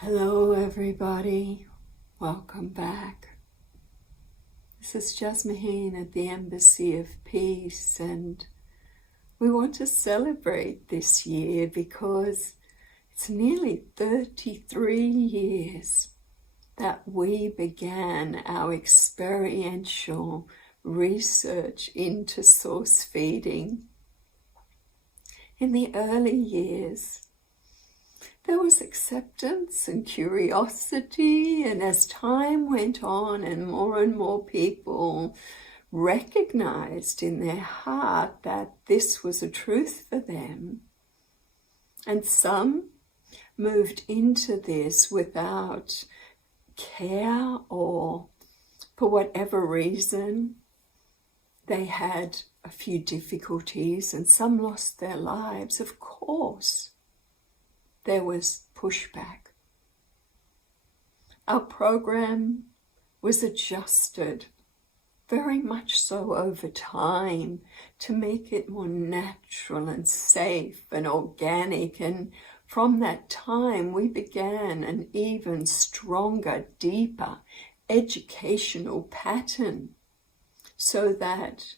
Hello everybody, welcome back. This is Jasmuheen at the Embassy of Peace, and we want to celebrate this year because it's nearly 33 years that we began our experiential research into source feeding. In the early years, there was acceptance and curiosity, and as time went on and more people recognized in their heart that this was a truth for them, and some moved into this without care, or for whatever reason they had a few difficulties and some lost their lives, of course there was pushback. Our program was adjusted very much so over time to make it more natural and safe and organic, and from that time we began an even stronger, deeper educational pattern so that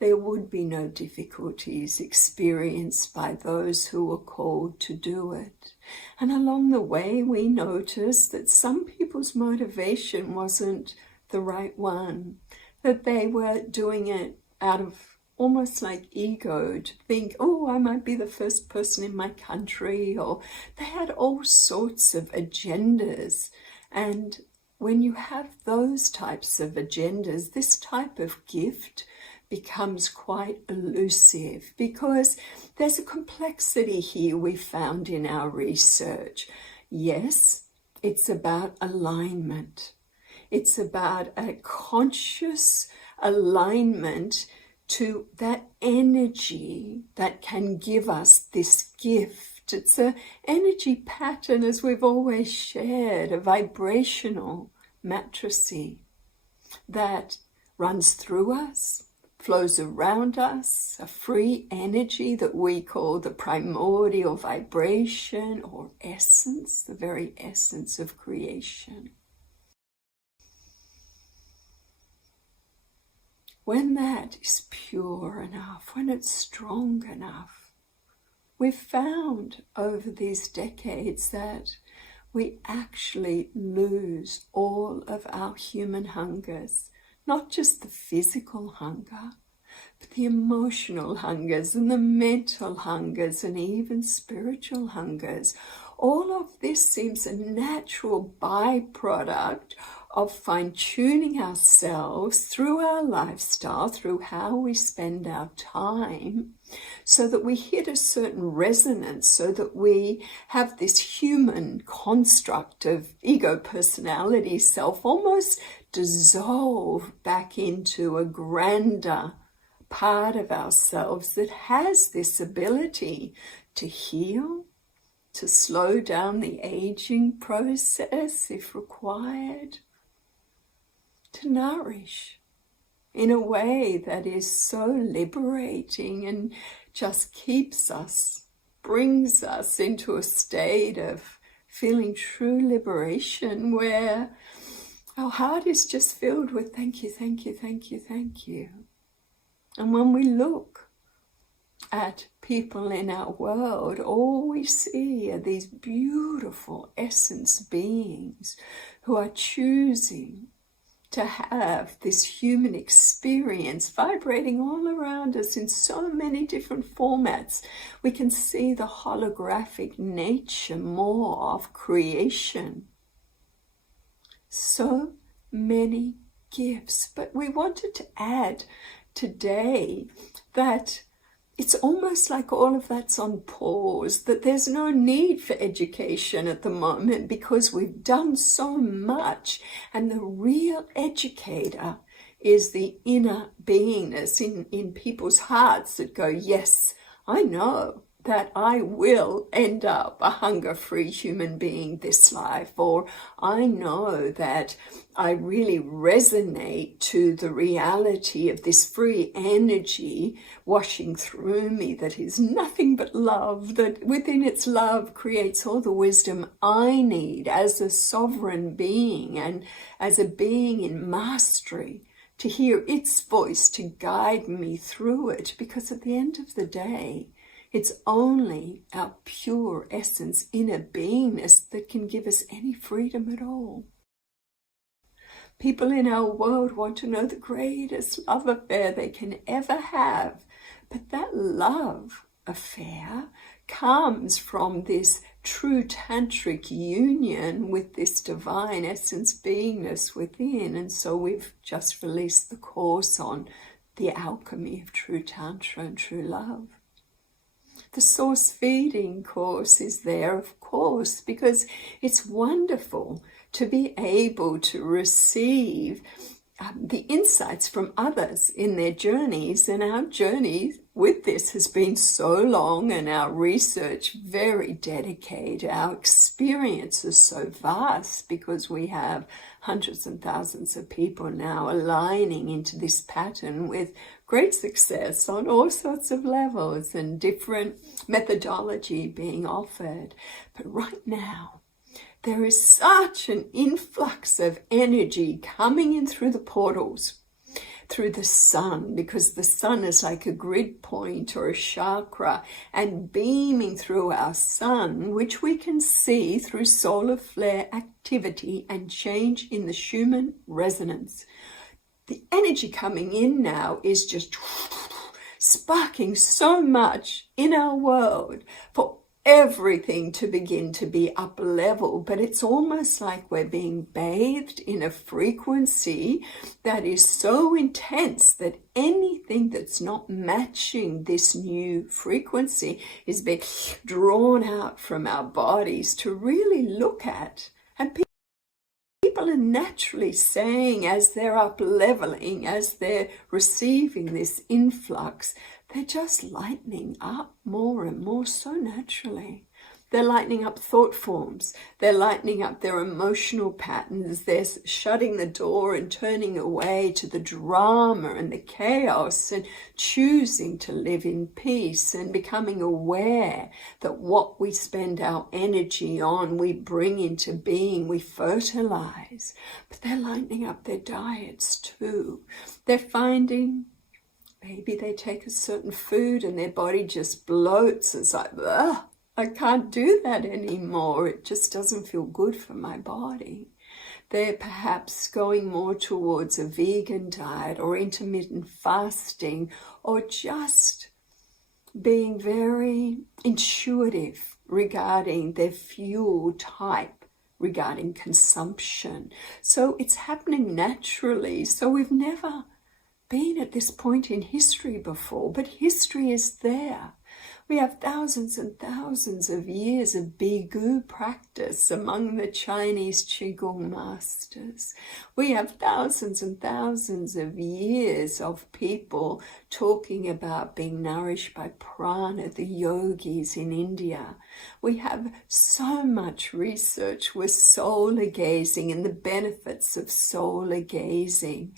there would be no difficulties experienced by those who were called to do it. And along the way, we noticed that some people's motivation wasn't the right one, that they were doing it out of almost like ego, to think, oh, I might be the first person in my country, or they had all sorts of agendas. And when you have those types of agendas, this type of gift becomes quite elusive, because there's a complexity here we found in our research. Yes, it's about alignment. It's about a conscious alignment to that energy that can give us this gift. It's an energy pattern, as we've always shared, a vibrational matrixy that runs through us, flows around us, a free energy that we call the primordial vibration or essence, the very essence of creation. When that is pure enough, when it's strong enough, we've found over these decades that we actually lose all of our human hungers. Not just the physical hunger, but the emotional hungers and the mental hungers and even spiritual hungers. All of this seems a natural byproduct of fine-tuning ourselves through our lifestyle, through how we spend our time, so that we hit a certain resonance, so that we have this human construct of ego, personality, self almost dissolve back into a grander part of ourselves that has this ability to heal, to slow down the aging process if required, to nourish in a way that is so liberating and just keeps us, brings us into a state of feeling true liberation, where our heart is just filled with thank you, thank you, thank you, thank you. And when we look at people in our world, all we see are these beautiful essence beings who are choosing to have this human experience vibrating all around us in so many different formats. We can see the holographic nature more of creation. So many gifts, but we wanted to add today that it's almost like all of that's on pause, that there's no need for education at the moment because we've done so much, and the real educator is the inner beingness in people's hearts that go, yes, I know that I will end up a hunger-free human being this life, or I know that I really resonate to the reality of this free energy washing through me that is nothing but love, that within its love creates all the wisdom I need as a sovereign being and as a being in mastery, to hear its voice to guide me through it, because at the end of the day, it's only our pure essence, inner beingness, that can give us any freedom at all. People in our world want to know the greatest love affair they can ever have, but that love affair comes from this true tantric union with this divine essence beingness within. And so we've just released the course on the alchemy of true tantra and true love. The source feeding course is there, of course, because it's wonderful to be able to receive the insights from others in their journeys. And our journey with this has been so long, and our research very dedicated. Our experience is so vast because we have hundreds and thousands of people now aligning into this pattern with great success on all sorts of levels and different methodology being offered. But right now, there is such an influx of energy coming in through the portals, through the sun, because the sun is like a grid point or a chakra, and beaming through our sun, which we can see through solar flare activity and change in the Schumann resonance. The energy coming in now is just sparking so much in our world for everything to begin to be up level, but it's almost like we're being bathed in a frequency that is so intense that anything that's not matching this new frequency is being drawn out from our bodies to really look at. And people are naturally saying, as they're up leveling, as they're receiving this influx, they're just lightening up more and more so naturally. They're lightening up thought forms. They're lightening up their emotional patterns. They're shutting the door and turning away to the drama and the chaos and choosing to live in peace and becoming aware that what we spend our energy on, we bring into being, we fertilize. But they're lightening up their diets too. They're finding maybe they take a certain food and their body just bloats. It's like, ugh, I can't do that anymore. It just doesn't feel good for my body. They're perhaps going more towards a vegan diet or intermittent fasting, or just being very intuitive regarding their fuel type, regarding consumption. So it's happening naturally. So we've never been at this point in history before, but history is there. We have thousands and thousands of years of Bigu practice among the Chinese Qigong masters. We have thousands and thousands of years of people talking about being nourished by prana, the yogis in India. We have so much research with solar gazing and the benefits of solar gazing.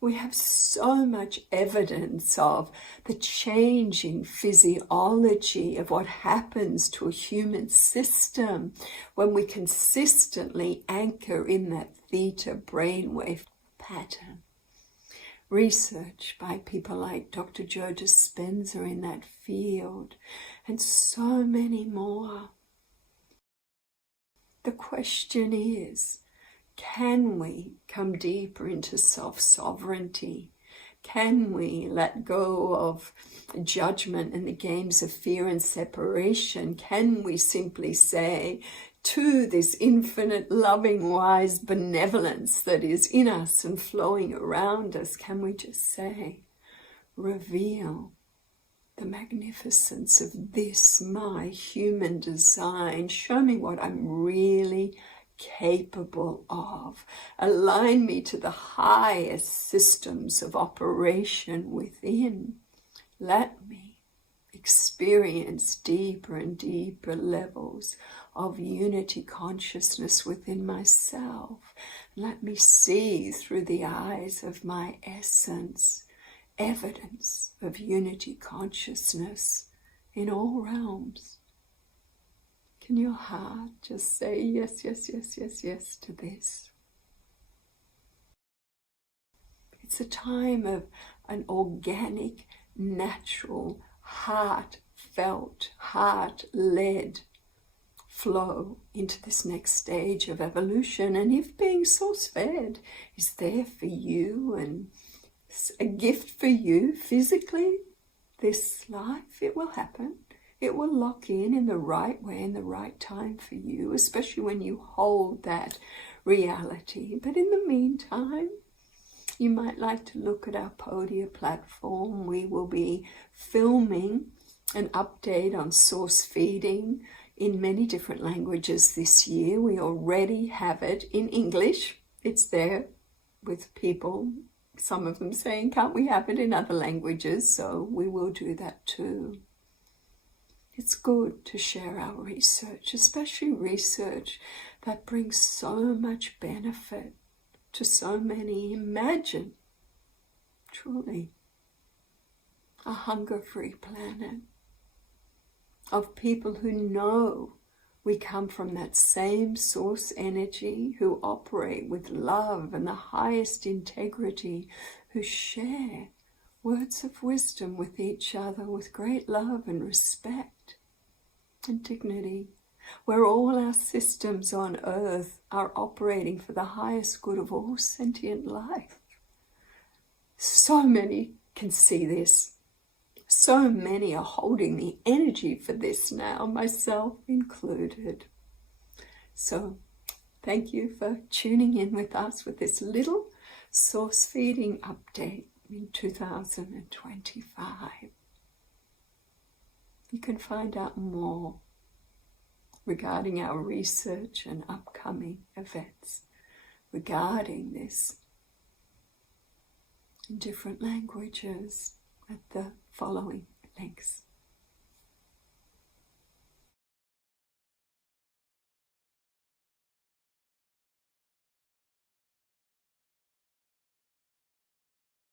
We have so much evidence of the changing physiology of what happens to a human system when we consistently anchor in that theta brainwave pattern. Research by people like Dr. Joe Dispenza in that field, and so many more. The question is, can we come deeper into self-sovereignty? Can we let go of judgment and the games of fear and separation? Can we simply say to this infinite, loving, wise benevolence that is in us and flowing around us, can we just say, reveal the magnificence of this, my human design. Show me what I'm really capable of. Align me to the highest systems of operation within. Let me experience deeper and deeper levels of unity consciousness within myself. Let me see through the eyes of my essence evidence of unity consciousness in all realms. Can your heart just say yes, yes, yes, yes, yes to this? It's a time of an organic, natural, heartfelt, heart-led flow into this next stage of evolution. And if being source-fed is there for you and a gift for you physically, this life, it will happen. It will lock in the right way, in the right time for you, especially when you hold that reality. But in the meantime, you might like to look at our Podia platform. We will be filming an update on source feeding in many different languages this year. We already have it in English. It's there with people, some of them saying, can't we have it in other languages? So we will do that too. It's good to share our research, especially research that brings so much benefit to so many. Imagine, truly, a hunger-free planet of people who know we come from that same source energy, who operate with love and the highest integrity, who share words of wisdom with each other with great love and respect and dignity, where all our systems on earth are operating for the highest good of all sentient life. So many can see this. So many are holding the energy for this now, myself included. So thank you for tuning in with us with this little source feeding update in 2025. You can find out more regarding our research and upcoming events regarding this in different languages at the following links.